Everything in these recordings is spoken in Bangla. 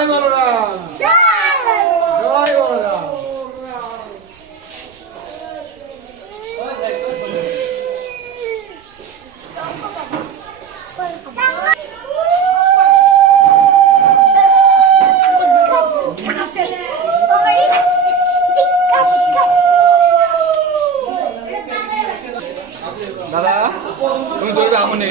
জয় বলরাম জয় বলরাম দাদা তুমি ধরবে আমনে।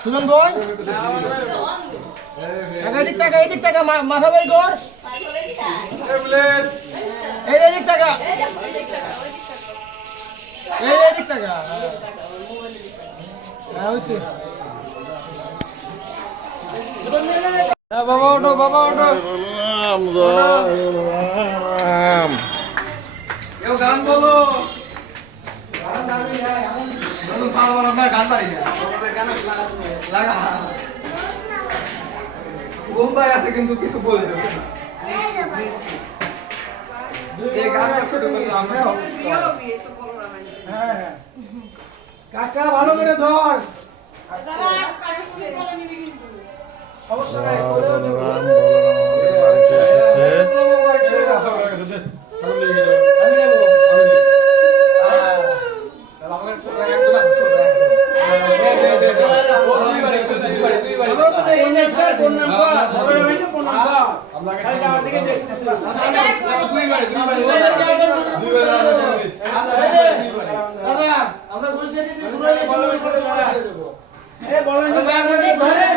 সুজন বই এদিক টাকা এদিক টাকা মা- মাথা বাই কর এদিক টাকা। এদিক টাকা। হ্যাঁ হ্যাঁ, বাবা ওঠো বাবা ওঠো। কেউ গান বলো। বাবা, বাবা, আমরা গান পারি না। লাগা। বোম্বাই আছে কিন্তু কিছু বলবে এই গানটা শুরু করলে আমরা হ্যাঁ হ্যাঁ। কাকা ভালো করে ধর। সমস্যা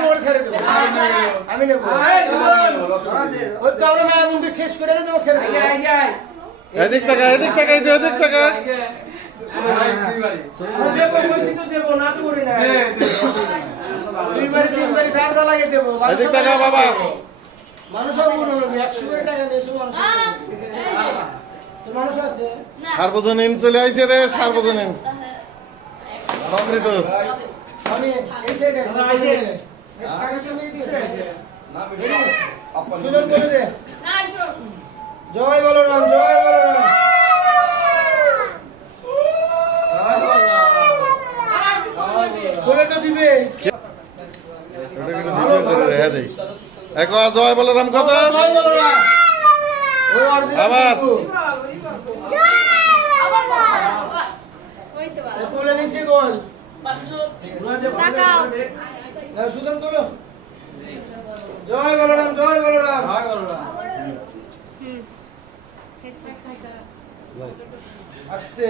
মোড় ছেড়ে দেবো। আমি নেব। ওই তো আমরা মায়াবুনকে শেষ করে দেবো দেবো। এদিক টাকা এদিক টাকা এদিক দেবো, দেবো। দুইবারে তিনবারে লাগিয়ে দেবো। এদিক টাকা বাবা। সার্বজনীন চলে আইছে রে সার্বজনীন অমৃত। জয় বলরাম জয় বলরাম জয় বলরাম কত জয় বলরাম। আবার। তুলে নিছি গোল সুজন তুলো। জয় বলরাম জয় বলরাম। আস্তে।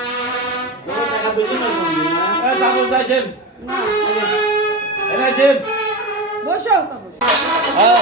বসো। তারপর। হ্যাঁ।